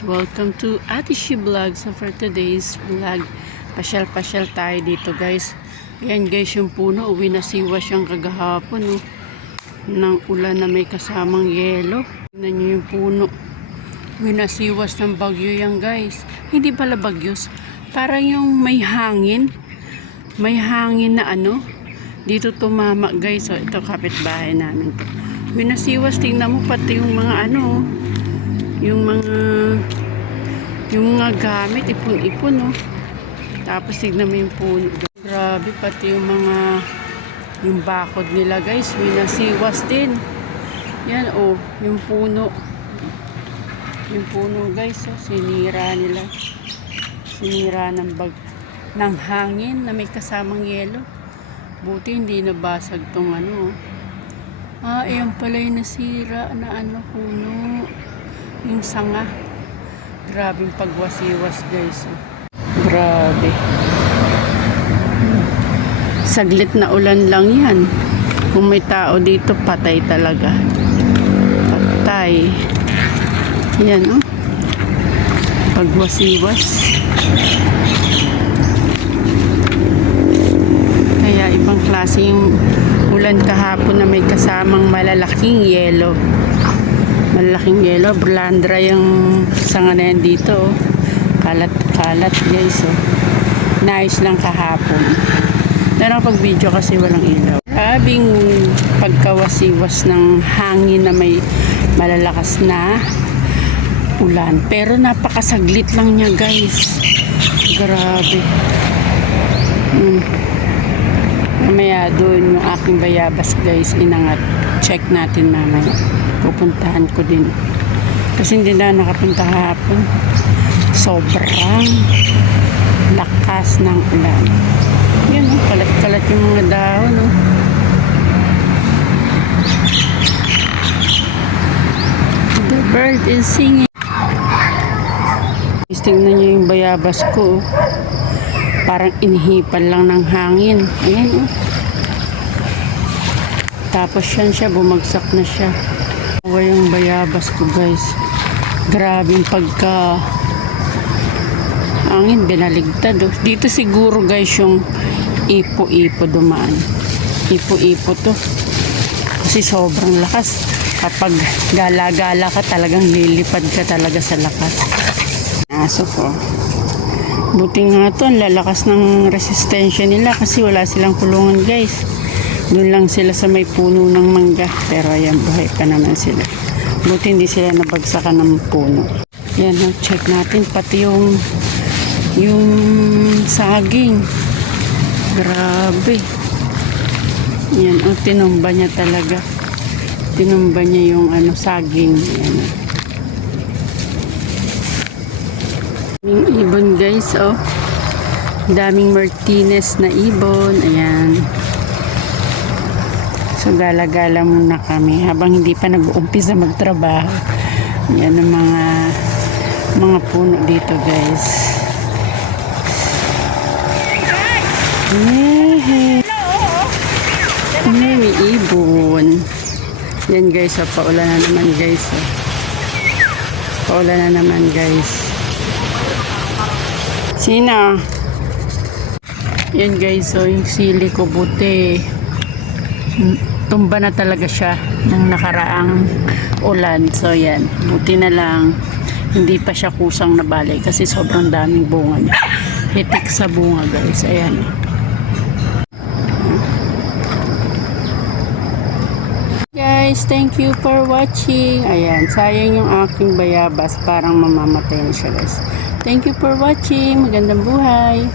Welcome to Ate She Vlog. So for today's vlog, pasyal-pasyal tayo dito guys. Ayan guys, yung puno, uwi na siwa siyang kagahapon. Oh. Ng ulan na may kasamang yelo. Tingnan nyo yung puno. Winasiwas ng bagyo yan guys. Hindi pala bagyos. Parang yung may hangin. May hangin na ano. Dito tumama guys. So, ito kapitbahay namin to. Winasiwas. Tingnan mo pati yung mga ano. Yung mga yung mga gamit. Ipon-ipon oh. Tapos tignan mo yung puno. Grabe pati yung mga yung bakod nila guys. Winasiwas din. Yan oh. Yung puno. Yung puno guys, oh, sinira nila. Sinira ng bag ng hangin na may kasamang yelo. Buti hindi nabasag tong ano. oh. Ah, ayan pala yung nasira na ano puno. Yung sanga. Grabing pagwasiwas guys. oh. Grabe. Saglit na ulan lang yan. Kung may tao dito, patay talaga. Patay. Yan, oh. Pagwasiwas. Kaya ibang klase yung ulan kahapon na may kasamang malalaking yelo. Malalaking yelo. Blandra yung sanga na yan dito, oh. Kalat-kalat, guys, oh. Nice lang kahapon. Pero pag video kasi walang ilaw. Grabing pagkawasiwas ng hangin na may malalakas na ulan. Pero napakasaglit lang niya guys. Grabe. Doon yung aking bayabas guys inangat. Check natin mamaya. Pupuntahan ko din. Kasi hindi na nakapunta hapon. Sobrang lakas ng ulan. Yan oh, kalat-kalat yung mga dahon oh. The bird is singing. Tingnan niyo yung bayabas ko. oh. Parang inihipan lang ng hangin. Ayan oh. Tapos yan siya, bumagsak na siya. Awa yung bayabas ko guys. Grabing pagka hangin, binaligtad. Oh. Dito siguro guys yung ipo-ipo dumaan. Ipo-ipo to. Kasi sobrang lakas. Kapag gala-gala ka talagang lilipad ka talaga sa lakas. Aso ko. Buti nga to, lalakas ng resistensya nila kasi wala silang kulungan guys. Doon lang sila sa may puno ng mangga. Pero ayan, buhay pa naman sila. Buti hindi sila nabagsakan ng puno. Yan, oh, check natin. Pati yung yung saging. Grabe. Yan, oh, tinumba niya talaga. Tinumba niya yung ano, saging. Yan, oh. Daming ibon guys, oh. Daming Martinez na ibon. Ayan. So, gala-gala muna kami habang hindi pa nag-uumpisa magtrabaho. Yan ang mga mga puno dito guys. Yehey! Ay, may ibon. Yan guys, oh, paulan na naman guys. Oh. Paulan na naman guys. Sina? Yan guys, so yung sili ko buti. Tumba na talaga siya ng nakaraang ulan. So yan, buti na lang hindi pa siya kusang nabali kasi sobrang daming bunga niya. Hitik sa bunga guys. Ayan. Guys, thank you for watching. Ayan, sayang yung aking bayabas. Parang mamamatay na siya guys. Thank you for watching. Magandang buhay.